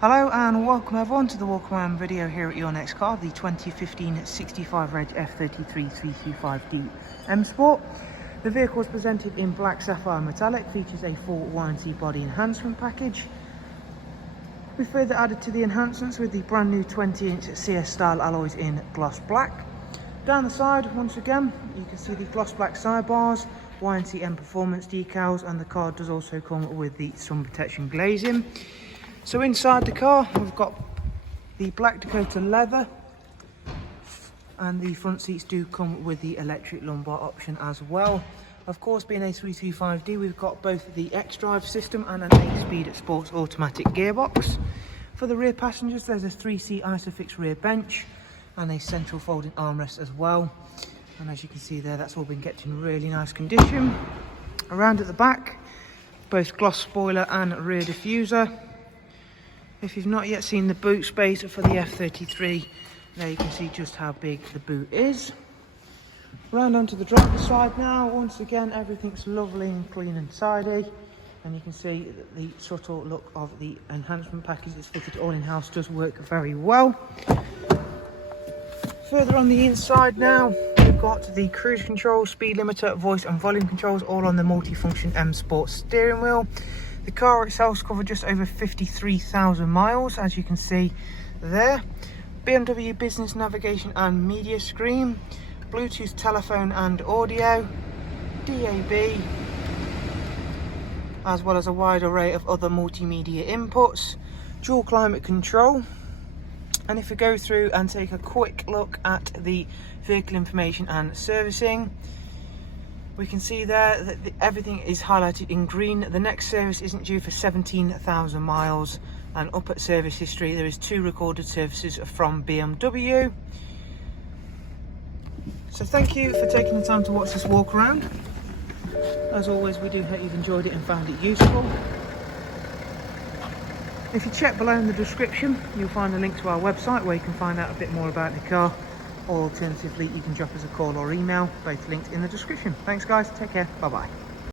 Hello and welcome everyone to the Walkaround video here at your next car, the 2015 65 Reg F33 335D M Sport. The vehicle is presented in black sapphire metallic, features a full YNC body enhancement package. We further added to the enhancements with the brand new 20-inch CS style alloys in gloss black. Down the side, once again, you can see the gloss black sidebars, YNC Mperformance decals, and the car does also come with the sun protection glazing. So inside the car, we've got the black Dakota leather, and the front seats do come with the electric lumbar option as well. Of course, being a 335D, we've got both the X-Drive system and an 8-speed sports automatic gearbox. For the rear passengers, there's a 3-seat ISOFIX rear bench and a central folding armrest as well. And as you can see there, that's all been kept in really nice condition. Around at the back, both gloss spoiler and rear diffuser. If you've not yet seen the boot space for the F33, there you can see just how big the boot is. Round onto the driver's side now. Once again, everything's lovely and clean and tidy. And you can see that the subtle look of the enhancement package that's fitted all in-house does work very well. Further on the inside now, we've got the cruise control, speed limiter, voice and volume controls, all on the multifunction M Sport steering wheel. The car itself's covered just over 53,000 miles, as you can see there. BMW business navigation and media screen, Bluetooth telephone and audio, DAB, as well as a wide array of other multimedia inputs, dual climate control. And if we go through and take a quick look at the vehicle information and servicing, we can see there that everything is highlighted in green. The next service isn't due for 17,000 miles, and up at service history there is 2 recorded services from BMW. So thank you for taking the time to watch this walk around. As always, we do hope you've enjoyed it and found it useful. If you check below in the description, you'll find a link to our website where you can find out a bit more about the car. Or alternatively, you can drop us a call or email, both linked in the description. Thanks guys, take care, bye bye.